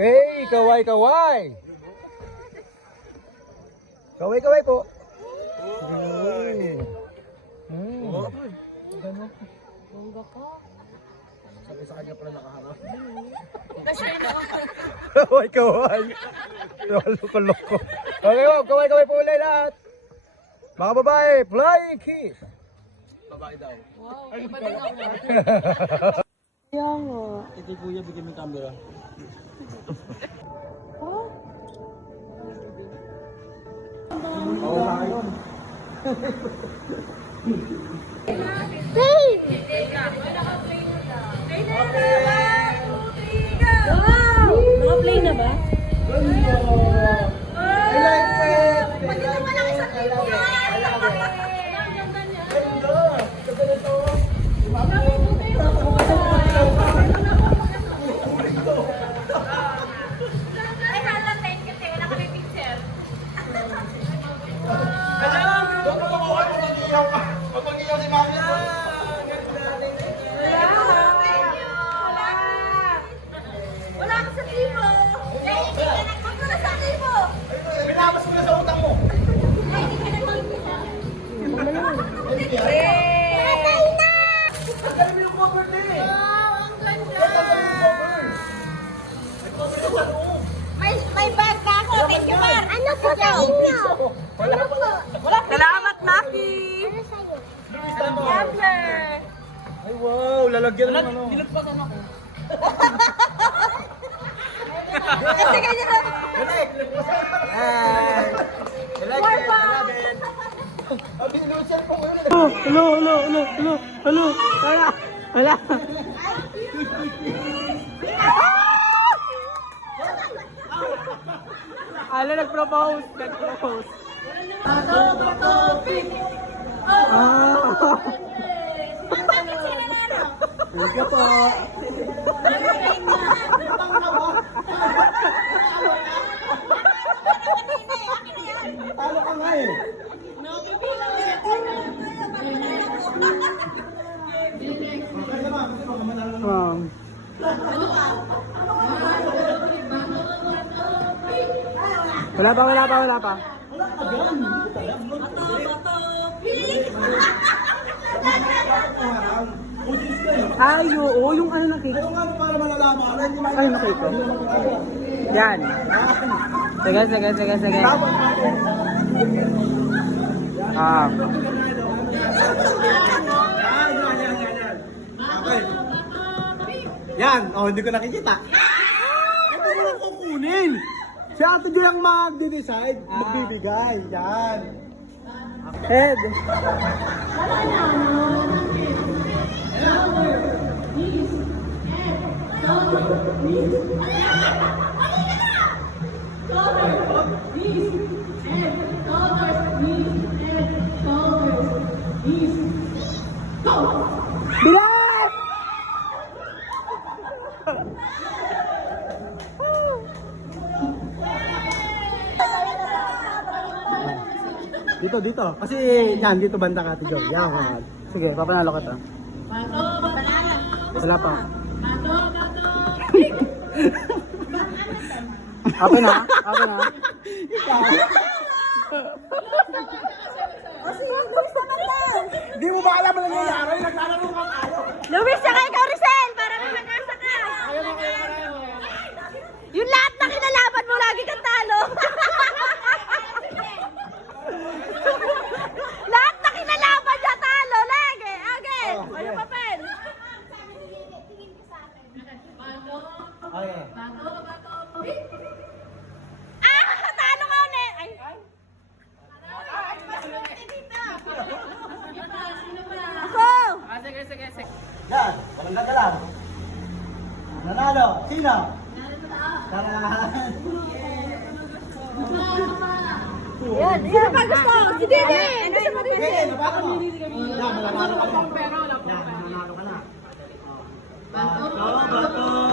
Okay, kaway-kaway. Kaway-kaway po. Bongga ka. Sabi sa kanya pala nakaharap. Kaway-kaway. Loko-loko. Okay, wow. Kaway-kaway po ulit lahat. Mga babae, flying kiss. Babae daw. Wow, iba din ako. Kaya nga. Ito kuya, bigyan mo yung camera. Oo, sa yun. Naka-play na ba? Binawas mo na sa utang mo. Ang yung cover din eh. May bag na ako. Thank you, Mar. Ano po sa inyo? Ano po? Salamat, Maki! Ano sa'yo? Luis, tama. Gambler! Ay wow, lalagyan ng ano. Nilagpasan ako. Kasi ganyan lang. Ay! Lalagyan, lalagyan. Ang binulusyan po yun. Hello. Wala. Ala, nag-propose. Thank you po. Talo ka nga eh. Okay naman, kasi baka manalo naman. Wala pa. Ay, oo, yung ano na cake. Kung nga para malalaman, ano hindi Ay, na cake ko. Yan. Sige. Ah. Okay. Yan, oh, hindi ko nakikita. Ito ko lang kukunin. Si Ate Joy ang mag-decide, magbibigay. Yan. Head. Bilas! Dito. Kasi yan, dito banda ka, Ate Joy. Yan. Sige, papanalo ka to. Wala pa. Ako na. Hindi mo ba alam ang nangyayari? Naglalaro ka tayo. Luis, saka ikaw, Rizal, para may mag-asa ka. Yung lahat na kinalaban mo, lagi kang talo. Lahat na kinalaban niya, talo, lagi. Okay, ano papel? Okay. Talo ka ulit. Ay. Ako. Sige. Yan, walang gagalan. Nanalo, sino? Taran! Sino pa gusto? Si Dede. Gusto mo din Sige, napaka mo. Yan, mananalo ka na. Yan, mananalo ka na. Bato.